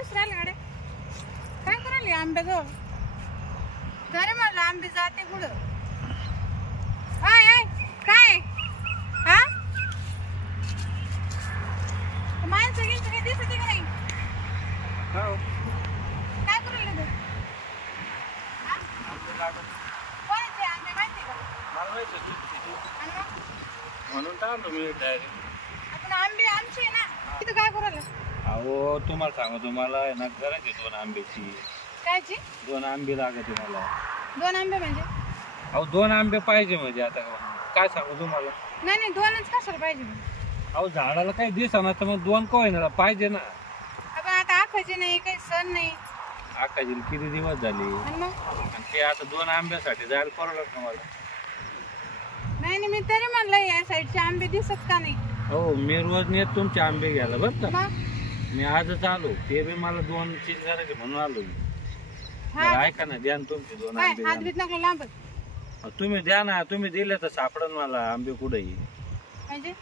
दिसू राहिले गाड्या काय करायला आंब्याजवळ तरी म्हणलं आंबे जाते कुठं काय हा माणसं गेली काही दिसते का नाही काय करायला कोणाचे आंबे माहिती का म्हणून टाकलो मी डायरेक्ट. आपण आंबे आमचे ना तिथं काय करायला अहो तुम्हाला सांगतो मला आहे ना गरज आहे 2 आंब्याची. कायची 2 आंबे लागते मला. 2 आंबे म्हणजे अहो 2 आंबे पाहिजे म्हणजे आता काय सांगू तुम्हाला. नाही 2च कशाला पाहिजे अहो झाडाला काही दिसणार तर मग 2 का होईना पाहिजे ना. आपण आता आखायचे नाही काही सण नाही आकाशी किती दिवस झाले आणि मग आणि ते आता 2 आंब्यासाठी जायला परवडत ना मला. नाही मी तरी म्हणलं या साईडचे आंबे दिसत का नाही. हो मी रोज नेत तुमचे आंबे घ्यायला बरं का. मग मी आजच आलो ते बी मला 2-3 करायचे म्हणून आलो मी. ऐका ना द्या ना तुमचे 2 आंबे हात बीत नका लांब तुम्ही द्या ना. तुम्ही दिले तर सापडन मला आंबे कुठेही. म्हणजे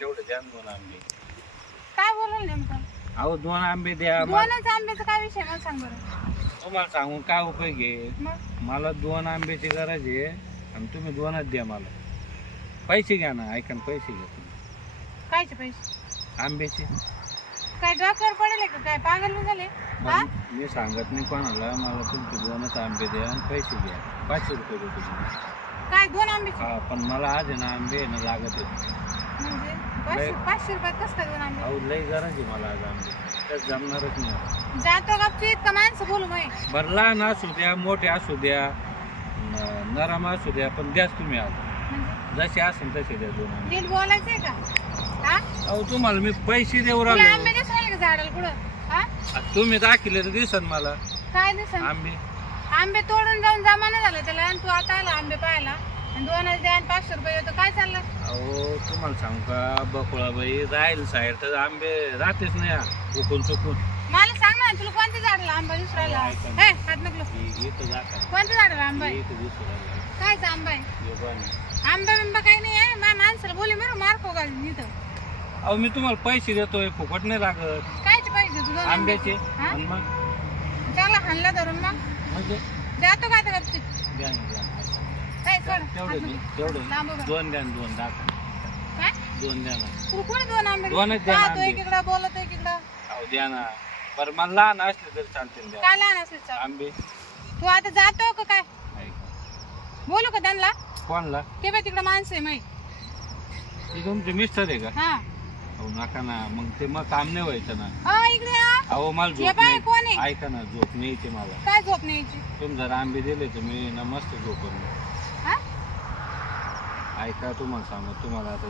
तेवढे द्या ना 2 आंबे. काय बोलाल नेमकं अहो 2 आंबे द्या. 2च आंब्याचा काय विषय मला सांग बरं. तुम्हाला सांगून काय उपयोग आहे. मग मला 2 आंब्याची गरज आहे आणि तुम्ही 2च द्या मला. पैसे घ्या ना. ऐका ना पैसे घ्या तुम्ही. कायचे पैसे आंब्याचे. काय डॉक्टर पडेल का काय पागल झाले हा मी सांगत नाही कोणाला. मला तुमचे 2च आंबे द्या आणि पैसे घ्या. 500 रुपये देतो तुम्ही. काय 2 आंबे हा पण मला आज आहे ना आंबे ना लागत आहे. म्हणजे 500 रुपयात कसं काय 2 आंबे अहो लई गरज आहे मला आज आंबे. त्यात जमणारच नाही. जातो गपचीत का माणसं बोलू माही बरं लहान असू द्या मोठे असू द्या नरम असू द्या पण द्याच तुम्ही आज. म्हणजे जसे असेल तसे द्या 2 आंबे. नीट बोलायचंय का हा अहो तुम्हाला मी पैसे देऊ तुला राहिलो. आंबे दिसायला का झाडाला कुठं हा तुम्ही दाखिले तर दिसन मला काय दिसन आंबे. आंबे तोडून जाऊन जमाना झाला त्याला आणि तू आता आला आंबे पाहायला आणि 2च द्या आणि 500 रुपये येतो काय चाललं. अहो तुम्हाला सांगू का बकुळाबाई राहील साईड तर आंबे राहतेच नाही उकून चुकून. मला सांग ना तुला कोणत्या झाडाला आंबा दिसू राहिला हात नको इथं जाता कोणत्या झाडाला आंबा आहे इथं दिसू राहिला. कायचा आंबा आहे हे बघा ना. आंबा बिंबा काही नाही आहे माणसाला बोले बरं मार्को घालून इथं. अहो मी तुम्हाला पैसे देतोय फुकट नाही लागत कायचे पाहिजे तुझं आंब्याचे. हा? आणि मग त्याला हाणला धरून मग म्हणजे जातो का आता गपचीत द्या ना द्या ना. काय कर तेवढे तेवढे लांब बघ. 2 द्या ना 2 दाखवा. काय 2 द्या ना. तू कोणी 2 आंबे 2च द्या ना पाहतो आंबे. एकीकडं बोलतो एकीकडं अहो द्या ना. बरं मला लहान असले तरी चालतील द्या काय लहान असेल चाल. आंबे. तू आता जातो का काय ऐका. बोलू का त्यांना कोणला ते बघ तिकडं माणसं आहे माही ते तुमचे मिस्टर आहे का. हा अहो नका ना मग ते मग काम नाही व्हायचं ना. इकडे या. अहो मला हे झोप बाई नाही. कोण आहे ऐका ना झोप नाही येते मला. काय झोप नाही यायची तुम्ही जर आंबे दिले तर मी ना मस्त झोपन. हा ऐका तुम्हाला सांगू तुम्हाला आता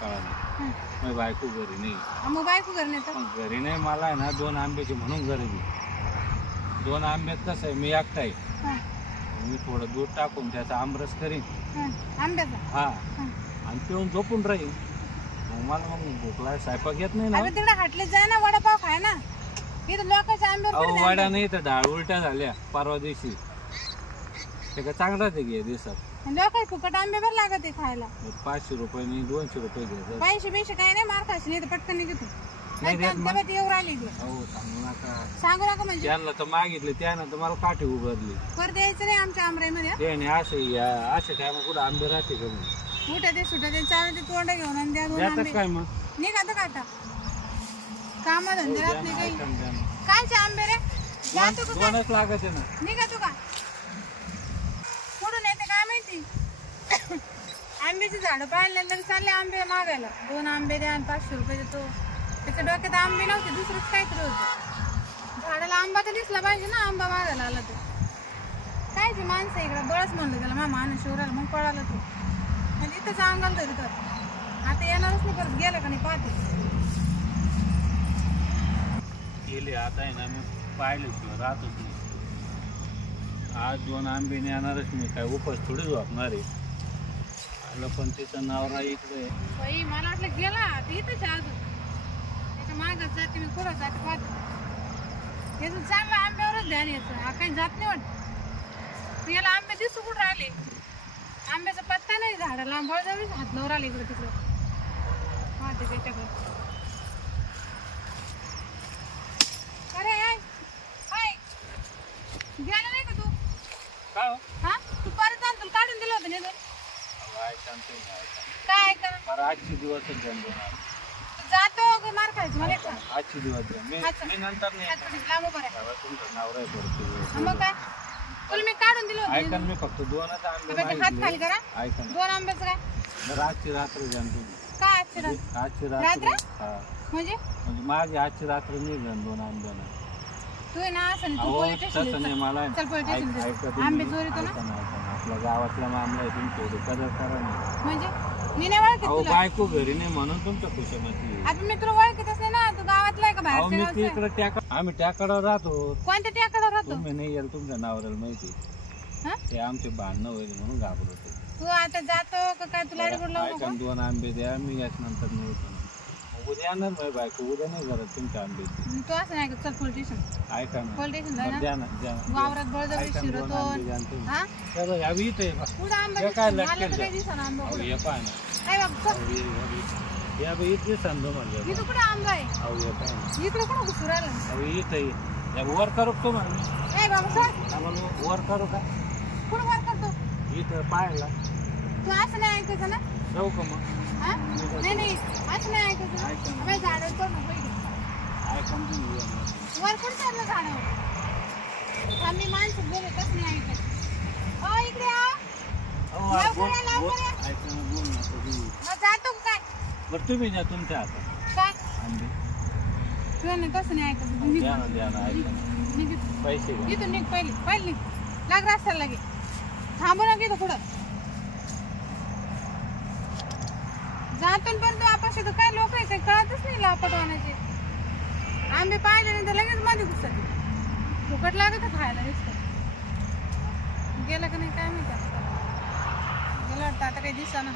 कळालं माझी बायको घरी नाही. मग बायको घर नाही तर पण घरी नाही मला आहे ना 2 आंब्याची म्हणून गरज आहे. 2 आंब्यात कसं आहे मी एकटा आहे. हा, मी थोडं दूध टाकून त्याचा आमरस करीन. हा, आंब्याचा हा हा. आणि पिऊन झोपून राहील. मग मला मग भूक लागली स्वयंपाक येत नाही ना. अरे तिकडे हाटले जाय ना वडापाव खाय ना इथं लोकांच्या आंब्यावर अहो कुठे वाड्या जायचं? नाही तर डाळ उलट्या झाल्या परवा दिवशी. ते का चांगलाच आहे की दिवसात. लोक फुकट आंबे बरं लागत आहे खायला 500 रुपये 200 रुपये घ्यायचं. पैसे बिशे काही नाही मार खायचे नाही तर पटकन निघतो नाही देत मग. येऊ राहिली इकडे अहो सांगू नका. सांगू नका म्हणजे त्यांना तर मागितले त्यानं तर मला काठी उभारली. परत यायचं नाही आमच्या आमराईमध्ये त्याने असं या अशा टायमा कुठं आंबे राहते का मग. उठा ते सुटा ते चालू ते तोंड घेऊन आणि द्या 2 द्यातच आंबे काय मग. निघात का आता कामा धंदे राहत नाही काही. ऐका ना, द्या ना. कायचे आंबे रे जातो का काय? 2च लागत आहे ना. निघतो का कुठून येते काय माहिती आंब्याची झाडं पाहिल्या तर चालले आंबे मागायला 2 आंबे द्या आणि 500 रुपये देतो. त्याच्या डोक्यात आंबे नव्हते दुसरंच काहीतरी होतं. झाडाला आंबा तर दिसला पाहिजे ना आंबा मागायला आला तो. कायची माणसं इकडं बळच म्हणलं त्याला मामा आणि शिवराला मग पळाला तो म्हणजे इथंच अंगाला धरत आता येणारच नाही परत गेला का नाही पाहते गेले आता आहे ना मी पाहिल्याशिवाय राहतच नाही. आज 2 आंबे येणारच मी काय उपास थोडी झोपणार आहे. आलं पण तिचं नवरा इकडे आहे. बाई मला वाटलं गेला ते इथंच आहे अजून त्याच्या मागच जाते मी कुठं जाते पाहते याचं चांगलं आंब्यावरच ध्यान यायचं हा काही जात नाही वाटत. याला आंबे दिसू कुठं राहिले आंब्याचा पत्ता नाही झाडाला बळजबरीच हात लावून राहिले इकडे तिकडं पाहते त्याच्याकडे. अरे का हो? हा तू परत आण, तुला काढून दिलं होतं निघून. अहो, ऐका ना तुम्ही, ऐका ना. काय ऐका बरं आजचे दिवसच द्या दोन आंबे. तू जातो का मार खायचं मला एक सांग. आजचे दिवस द्या मी नंतर नाही हात थोडी लांब उभा राहा. बाबा, तुमचं नवरा आहे हा, पडतो. मग काय तुला मी काढून दिलं होतं ऐका ना, निघून. मी फक्त दोनच आंबे बाबा, ते हात खाली मागितले. करा. ऐका ना, 2 आंब्याचं काय बरं आजची रात्र द्या ना तुम्ही. काय आजची रात आजची रात्र? रात्र हा म्हणजे म्हणजे माझी आजची रात्र निघन 2 आंब्याला. तू आहे ना असं नाही, तू अहो पोलीस तसं नाही स्टेशन मला चल पोलीस ऐका स्टेशन तुम्ही. आंबे चोरीतो ना ऐका ना, ऐका ना. आपल्या गावातला मामला आहे, तुम्ही थोडी कदर करा ना. म्हणजे मी नाही ओळखत अहो तुला. बायको घरी नाही म्हणून तुमच्या खुशामती आहे. आता मी तुला ओळखतच नाही ना, तू गावातला आहे का अहो बाहेरच्या मी गावचा आहे? तिकडे आम्ही ट्याकडा राहतो. कोणत्या टेकावर राहतो? तुम्ही नाही येईल तुमच्या नावराला माहिती. हा? ते आमचे भांडणं होईल म्हणून घाबरतो. तू आता जातो का काय तुला अडगड लावू ऐका नको? ना, 2 आंबे द्या, मी याच नंतर मिळतो. उद्या येणार माझी बायको, उद्या नाही घरात तुमच्या आंबे. तू असं नाही का, चल पोलीस स्टेशन. ऐका ना, पोलीस स्टेशन बरं, ना द्या ना, द्या ना. वावरात बळजबरी ऐका ना, 2 शिरतो. आंबे द्या ना तुम्ही. हा चला, या बी इथं आहे बा. पुढं आंबा हे काय दिसतो. मला लटकेल तर द्या. काही दिसत आंबा अहो पुढं. हे पाय ना. काय बाबा चल. अहो, या बी इथे सांगतो म्हणजे. इथं कुठं आंबा आहे? अहो हे पाय ना. इकडं कुठं घुसू राहिलं? अहो इथं आहे. या वर करू का तुम्हाला? ए बाबा सर, आम्हाला वर करू का? कुठं वर करतो? इथं पाहायला तू असं नाही ऐकायचं ना? जाऊ का मग? हा? नाही असं नाही ऐकायचं ना. ऐका ना. अबे, झाडावर चढ नको इकडे. ऐका ना तुम्ही. वर कुठं चढलं झाडावर? आम्ही माणसं बोलतच नाही ऐकत. ओ इकडे या. अहो, लवकर या, लवकर या. ऐका ना, बोल ना तुम्ही. मग जातो का काय? बरं तुम्ही द्या तुमच्या हातात काय? आंबे. तुला नाही कसं नाही ऐकत. निघ. द्या ना, द्या ना. ऐका ना. निघ इथून. पैसे घ्या. इथून निघ पहिले निघ. लाग रस्त्याला लागे. थांबू नका इथं पुढं. जातो पण तू आपण शेतात काय लोक आहे काही कळतच नाही लापटवानाचे. आंबे पाहिले नाही तर लगेच मध्ये घुसत. फुकट लागत खायला नुसतं. गेलं का नाही काय माहिती आता. गेलं वाटतं आता काही दिसना.